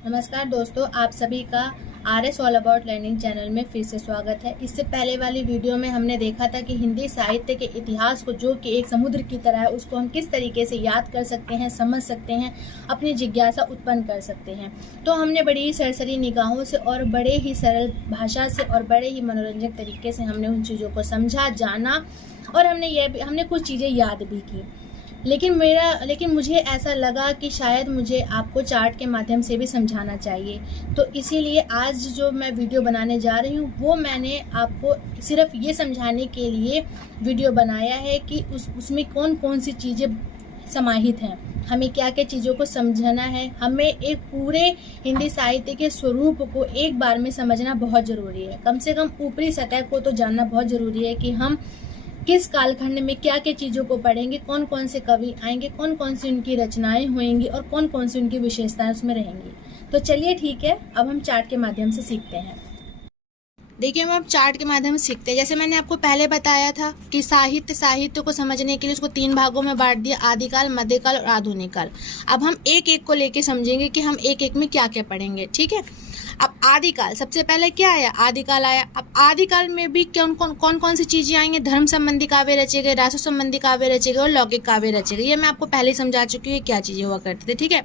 नमस्कार दोस्तों, आप सभी का RS all about learning channel में फिर से स्वागत है। इससे पहले वाली वीडियो में हमने देखा था कि हिंदी साहित्य के इतिहास को, जो कि एक समुद्र की तरह है, उसको हम किस तरीके से याद कर सकते हैं, समझ सकते हैं, अपनी जिज्ञासा उत्पन्न कर सकते हैं। तो हमने बड़ी ही सरसरी निगाहों से और बड़े ही सरल भाषा से और बड़े ही मनोरंजक तरीके से हमने उन चीज़ों को समझा, जाना और हमने कुछ चीज़ें याद भी की। लेकिन मुझे ऐसा लगा कि शायद मुझे आपको चार्ट के माध्यम से भी समझाना चाहिए। तो इसीलिए आज जो मैं वीडियो बनाने जा रही हूँ वो मैंने आपको सिर्फ ये समझाने के लिए वीडियो बनाया है कि उसमें कौन कौन सी चीज़ें समाहित हैं, हमें क्या क्या चीज़ों को समझना है। हमें एक पूरे हिंदी साहित्य के स्वरूप को एक बार में समझना बहुत ज़रूरी है। कम से कम ऊपरी सतह को तो जानना बहुत ज़रूरी है कि हम किस कालखंड में क्या क्या चीज़ों को पढ़ेंगे, कौन कौन से कवि आएंगे, कौन कौन सी उनकी रचनाएं होंगी और कौन कौन सी उनकी विशेषताएं उसमें रहेंगी। तो चलिए ठीक है, अब हम चार्ट के माध्यम से सीखते हैं। देखिए, हम अब चार्ट के माध्यम से सीखते हैं। जैसे मैंने आपको पहले बताया था कि साहित्य को समझने के लिए उसको 3 भागों में बांट दिया: आदिकाल, मध्यकाल और आधुनिक काल। अब हम एक एक को लेके समझेंगे कि हम एक एक में क्या क्या पढ़ेंगे। ठीक है। अब आदिकाल, सबसे पहले क्या आया? आदिकाल आया। अब आदिकाल में भी कौन कौन सी चीजें आएंगे? धर्म संबंधी काव्य रचे गए, रासो संबंधी काव्य रचे गए और लौकिक काव्य रचे गए। ये मैं आपको पहले ही समझा चुकी हूँ क्या चीजें हुआ करती थी। ठीक है।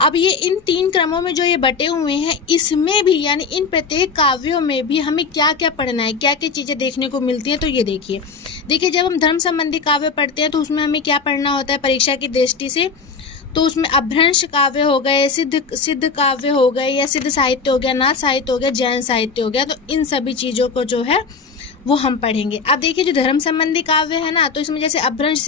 अब ये इन 3 क्रमों में जो ये बटे हुए हैं, इसमें भी यानी इन प्रत्येक काव्यों में भी हमें क्या क्या पढ़ना है, क्या क्या चीजें देखने को मिलती हैं। तो ये देखिए, जब हम धर्म संबंधी काव्य पढ़ते हैं तो उसमें हमें क्या पढ़ना होता है परीक्षा की दृष्टि से? तो उसमें अपभ्रंश काव्य हो गए, सिद्ध काव्य हो गए, या सिद्ध साहित्य हो गया, नाथ साहित्य हो गया, जैन साहित्य हो गया। तो इन सभी चीज़ों को जो है वो हम पढ़ेंगे। अब देखिए, जो धर्म संबंधी काव्य है ना, तो इसमें जैसे अपभ्रंश,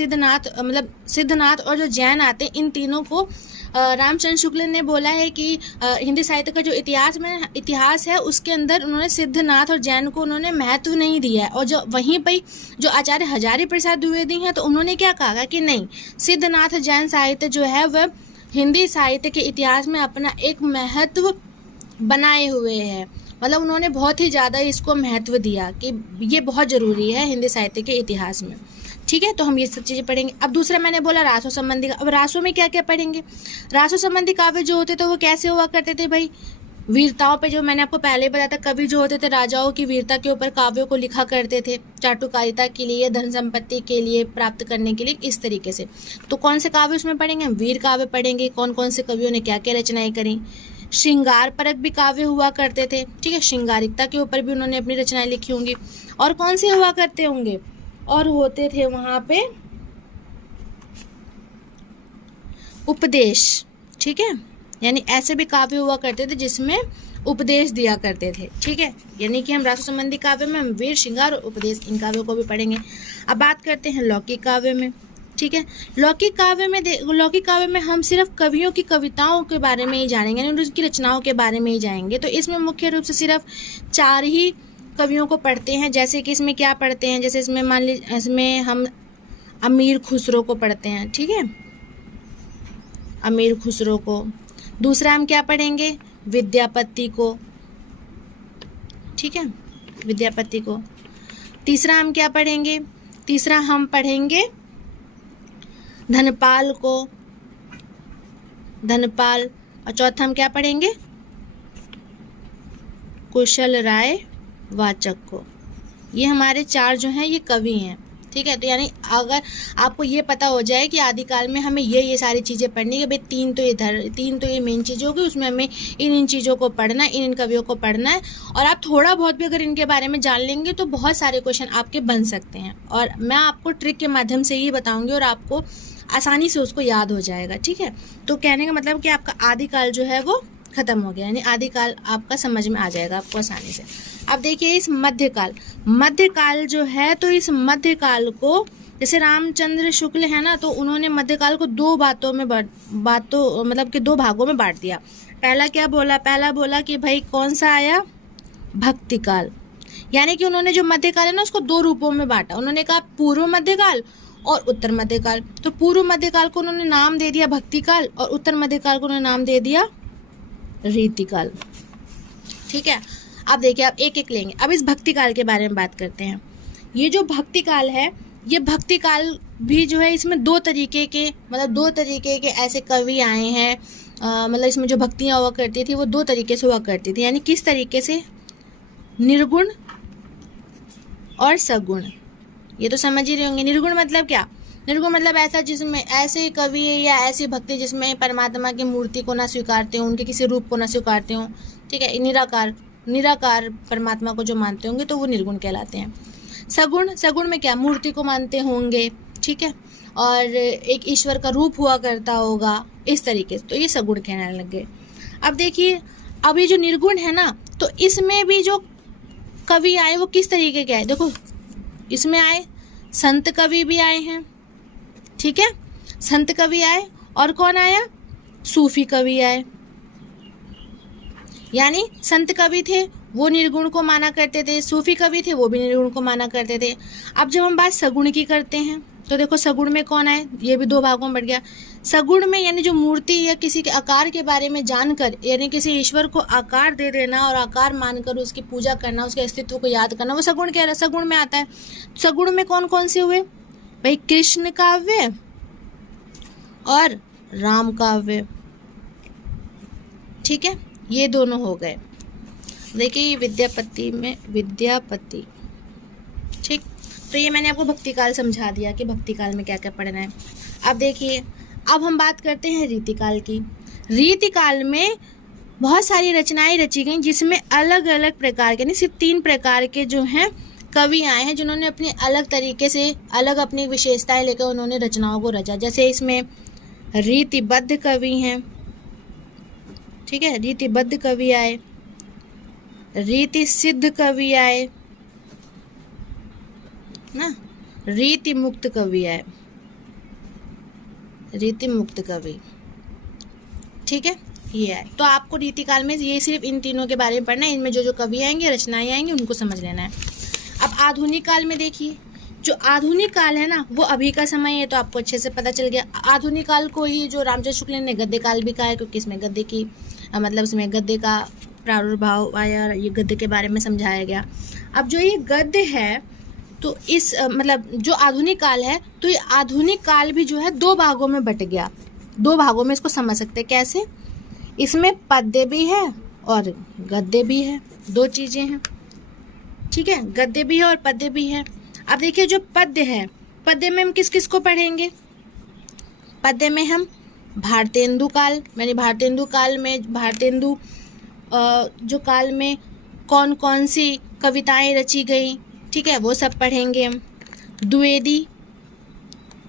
सिद्धनाथ और जो जैन आते हैं, इन तीनों को रामचंद्र शुक्ल ने बोला है कि हिंदी साहित्य का जो इतिहास है उसके अंदर उन्होंने सिद्धनाथ और जैन को उन्होंने महत्व नहीं दिया है। और जो वहीं पर जो आचार्य हजारी प्रसाद द्विवेदी हैं, तो उन्होंने क्या कहा कि नहीं, सिद्धनाथ जैन साहित्य जो है वह हिंदी साहित्य के इतिहास में अपना एक महत्व बनाए हुए है। मतलब उन्होंने बहुत ही ज़्यादा इसको महत्व दिया कि ये बहुत ज़रूरी है हिंदी साहित्य के इतिहास में। ठीक है। तो हम ये सब चीज़ें पढ़ेंगे। अब दूसरा मैंने बोला रासो संबंधी। अब रासो में क्या क्या पढ़ेंगे? रासो संबंधी काव्य जो होते थे वो कैसे हुआ करते थे भाई? वीरताओं पे, जो मैंने आपको पहले बताया था, कवि जो होते थे राजाओं की वीरता के ऊपर काव्यों को लिखा करते थे, चाटुकारिता के लिए, धन संपत्ति के लिए, प्राप्त करने के लिए, इस तरीके से। तो कौन से काव्य उसमें पढ़ेंगे? वीर काव्य पढ़ेंगे। कौन कौन से कवियों ने क्या क्या रचनाएं करी। श्रृंगार परक भी काव्य हुआ करते थे। ठीक है। श्रृंगारिकता के ऊपर भी उन्होंने अपनी रचनाएं लिखी होंगी। और कौन से हुआ करते होंगे? और होते थे वहां पे उपदेश। ठीक है। यानी ऐसे भी काव्य हुआ करते थे जिसमें उपदेश दिया करते थे। ठीक है। यानी कि हम रासो संबंधी काव्य में हम वीर, श्रृंगार और उपदेश, इन काव्यों को भी पढ़ेंगे। अब बात करते हैं लौकिक काव्य में। ठीक है। लौकिक काव्य में हम सिर्फ कवियों की कविताओं के बारे में ही जानेंगे, यानी उनकी रचनाओं के बारे में ही जाएंगे। तो इसमें मुख्य रूप से सिर्फ 4 ही कवियों को पढ़ते हैं। जैसे कि इसमें क्या पढ़ते हैं? जैसे इसमें मान लीजिए, इसमें हम अमीर खुसरो को पढ़ते हैं। ठीक है। अमीर खुसरो को। दूसरा हम क्या पढ़ेंगे? विद्यापति को। ठीक है। विद्यापति को। तीसरा हम क्या पढ़ेंगे? तीसरा हम पढ़ेंगे धनपाल को। धनपाल। और चौथा हम क्या पढ़ेंगे? कुशल राय वाचक को। ये हमारे 4 जो हैं ये कवि हैं। ठीक है। तो यानी अगर आपको ये पता हो जाए कि आदिकाल में हमें ये सारी चीज़ें पढ़नी है, भाई 3 तो ये मेन चीज़ होगी, उसमें हमें इन चीज़ों को पढ़ना है, इन कवियों को पढ़ना है। और आप थोड़ा बहुत भी अगर इनके बारे में जान लेंगे तो बहुत सारे क्वेश्चन आपके बन सकते हैं। और मैं आपको ट्रिक के माध्यम से ही बताऊँगी और आपको आसानी से उसको याद हो जाएगा। ठीक है। तो कहने का मतलब कि आपका आदिकाल जो है वो खत्म हो गया, यानी आदिकाल आपका समझ में आ जाएगा आपको आसानी से। अब देखिए, इस मध्यकाल जो है, तो इस मध्यकाल को, जैसे रामचंद्र शुक्ल है ना, तो उन्होंने मध्यकाल को 2 भागों में बांट दिया। पहला क्या बोला? पहला बोला कि भाई कौन सा आया? भक्ति काल। यानी कि उन्होंने जो मध्यकाल है ना उसको 2 रूपों में बांटा। उन्होंने कहा पूर्व मध्यकाल और उत्तर मध्यकाल। तो पूर्व मध्यकाल को उन्होंने नाम दे दिया भक्ति काल और उत्तर मध्यकाल को उन्होंने नाम दे दिया रीतिकाल। ठीक है। अब देखिए, आप एक एक लेंगे। अब इस भक्ति काल के बारे में बात करते हैं। ये जो भक्ति काल है, ये भक्ति काल भी जो है, इसमें 2 तरीके के ऐसे कवि आए हैं मतलब इसमें जो भक्तियाँ हुआ करती थी वो दो तरीके से हुआ करती थी। यानी किस तरीके से? निर्गुण और सगुण। ये तो समझ ही रहे होंगे। निर्गुण मतलब क्या? निर्गुण मतलब ऐसा जिसमें ऐसे कवि या ऐसी भक्ति जिसमें परमात्मा की मूर्ति को ना स्वीकारते हो, उनके किसी रूप को ना स्वीकारते हो, ठीक है, निराकार परमात्मा को जो मानते होंगे तो वो निर्गुण कहलाते हैं। सगुण में क्या? मूर्ति को मानते होंगे, ठीक है, और एक ईश्वर का रूप हुआ करता होगा, इस तरीके से, तो ये सगुण कहने लग गए। अब देखिए, अब ये जो निर्गुण है ना, तो इसमें भी जो कवि आए वो किस तरीके के आए? देखो, इसमें आए संत कवि भी आए हैं, ठीक है, संत कवि आए, और कौन आया? सूफी कवि आए। यानी संत कवि थे वो निर्गुण को माना करते थे, सूफी कवि थे वो भी निर्गुण को माना करते थे। अब जब हम बात सगुण की करते हैं तो देखो, सगुण में कौन आए? ये भी दो भागों में बढ़ गया। सगुण में यानी जो मूर्ति या किसी के आकार के बारे में जानकर, यानी किसी ईश्वर को आकार दे देना और आकार मानकर उसकी पूजा करना, उसके अस्तित्व को याद करना, वो सगुण कह रहा है, सगुण में आता है। सगुण में कौन कौन से हुए भाई? कृष्ण काव्य और राम काव्य, ठीक है, ये दोनों हो गए। देखिए विद्यापति, ठीक, तो ये मैंने आपको भक्तिकाल समझा दिया कि भक्तिकाल में क्या क्या पढ़ना है। अब देखिए, अब हम बात करते हैं रीतिकाल की। रीतिकाल में बहुत सारी रचनाएं रची गई जिसमें अलग अलग प्रकार के, नहीं सिर्फ 3 प्रकार के जो हैं कवि आए हैं जिन्होंने अपनी अलग तरीके से अलग अपनी विशेषताएं लेकर उन्होंने रचनाओं को रचा। जैसे इसमें रीतिबद्ध कवि हैं, ठीक है, रीतिबद्ध कवि आए, रीति सिद्ध कवि आए ना, रीति मुक्त कवि आए, रीति मुक्त कवि, ठीक है, ये आए। तो आपको रीतिकाल में ये सिर्फ इन तीनों के बारे में पढ़ना है, इनमें जो जो कवि आएंगे, रचनाएं आएंगी, उनको समझ लेना है। अब आधुनिक काल में देखिए, जो आधुनिक काल है ना वो अभी का समय है, तो आपको अच्छे से पता चल गया। आधुनिक काल को ही जो रामचंद्र शुक्ल ने गद्य काल भी कहा है, क्योंकि इसमें गद्य की मतलब इसमें गद्य का प्रादुर्भाव आया, ये गद्य के बारे में समझाया गया। अब जो ये गद्य है तो इस मतलब जो आधुनिक काल है, तो ये आधुनिक काल भी जो है 2 भागों में बट गया। 2 भागों में इसको समझ सकते हैं। कैसे? इसमें पद्य भी है और गद्य भी है, 2 चीज़ें हैं, ठीक है, गद्य भी है और पद्य भी है। अब देखिए, जो पद्य है, पद्य में हम किस किस को पढ़ेंगे? पद्य में हम भारतेंदु काल, मैंने भारतेंदु काल में भारतेंदु जो काल में कौन कौन सी कविताएं रची गई, ठीक है, वो सब पढ़ेंगे हम।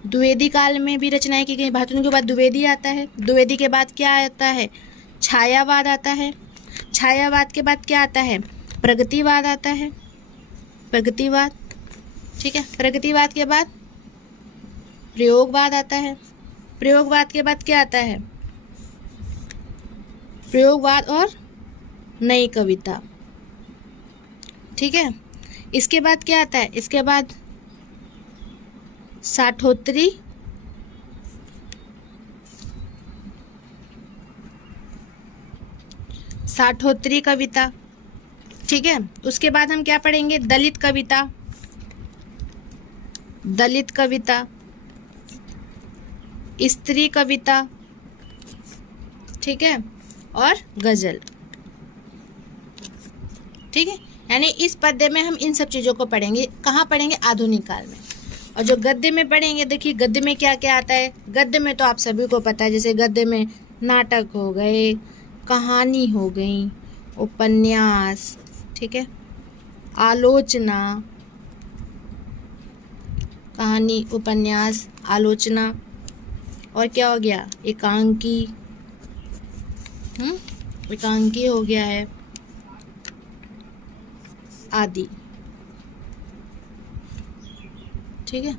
द्विवेदी काल में भी रचनाएं की गई। भारतेंदु के बाद द्विवेदी आता है, द्विवेदी के बाद क्या आता है? छायावाद आता है, छायावाद के बाद क्या आता है? प्रगतिवाद आता है, प्रगतिवाद, ठीक है, प्रगतिवाद के बाद प्रयोगवाद आता है, प्रयोगवाद के बाद क्या आता है? प्रयोगवाद और नई कविता, ठीक है। इसके बाद क्या आता है? इसके बाद साठोत्तरी, साठोत्तरी कविता, ठीक है। उसके बाद हम क्या पढ़ेंगे? दलित कविता, दलित कविता, स्त्री कविता, ठीक है, और गजल, ठीक है। यानी इस पद्य में हम इन सब चीज़ों को पढ़ेंगे। कहाँ पढ़ेंगे? आधुनिक काल में। और जो गद्य में पढ़ेंगे, देखिए गद्य में क्या क्या आता है। गद्य में तो आप सभी को पता है, जैसे गद्य में नाटक हो गए, कहानी हो गई, उपन्यास, ठीक है, आलोचना, कहानी, उपन्यास, आलोचना, और क्या हो गया? एकांकी, एकांकी हो गया है, आदि, ठीक है।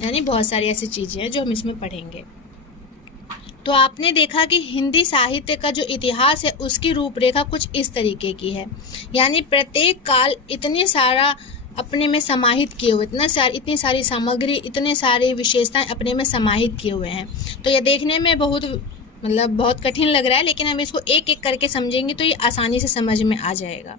यानी बहुत सारी ऐसी चीज़ें हैं जो हम इसमें पढ़ेंगे। तो आपने देखा कि हिंदी साहित्य का जो इतिहास है उसकी रूपरेखा कुछ इस तरीके की है। यानी प्रत्येक काल इतने सारा अपने में समाहित किए हुए, इतनी सारी सामग्री, इतने सारी विशेषताएं अपने में समाहित किए हुए हैं। तो ये देखने में बहुत कठिन लग रहा है, लेकिन हम इसको एक एक करके समझेंगे तो ये आसानी से समझ में आ जाएगा।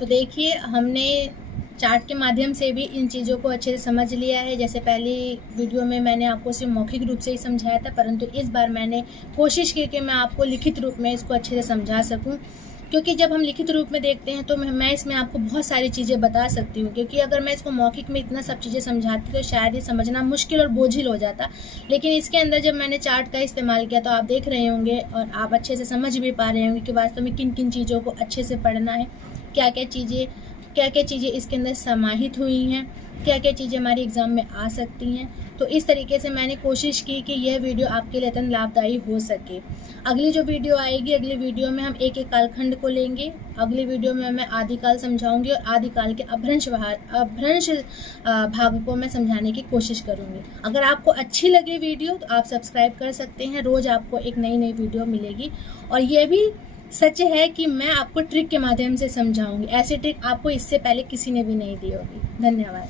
तो देखिए, हमने चार्ट के माध्यम से भी इन चीज़ों को अच्छे से समझ लिया है। जैसे पहली वीडियो में मैंने आपको सिर्फ मौखिक रूप से ही समझाया था, परंतु इस बार मैंने कोशिश की कि मैं आपको लिखित रूप में इसको अच्छे से समझा सकूं, क्योंकि जब हम लिखित रूप में देखते हैं तो मैं इसमें आपको बहुत सारी चीज़ें बता सकती हूँ। क्योंकि अगर मैं इसको मौखिक में इतना सब चीज़ें समझाती तो शायद ये समझना मुश्किल और बोझिल हो जाता, लेकिन इसके अंदर जब मैंने चार्ट का इस्तेमाल किया तो आप देख रहे होंगे और आप अच्छे से समझ भी पा रहे होंगे कि वास्तव में किन किन चीज़ों को अच्छे से पढ़ना है, क्या क्या चीज़ें इसके अंदर समाहित हुई हैं, क्या क्या चीज़ें हमारी एग्ज़ाम में आ सकती हैं। तो इस तरीके से मैंने कोशिश की कि यह वीडियो आपके लिए अत्यंत लाभदायी हो सके। अगली जो वीडियो आएगी, अगली वीडियो में हम एक एक कालखंड को लेंगे। अगली वीडियो में मैं आदिकाल समझाऊंगी और आदिकाल के अभ्रंश भाग को मैं समझाने की कोशिश करूंगी। अगर आपको अच्छी लगे वीडियो तो आप सब्सक्राइब कर सकते हैं। रोज़ आपको एक नई वीडियो मिलेगी। और ये भी सच है कि मैं आपको ट्रिक के माध्यम से समझाऊंगी। ऐसी ट्रिक आपको इससे पहले किसी ने भी नहीं दी होगी। धन्यवाद।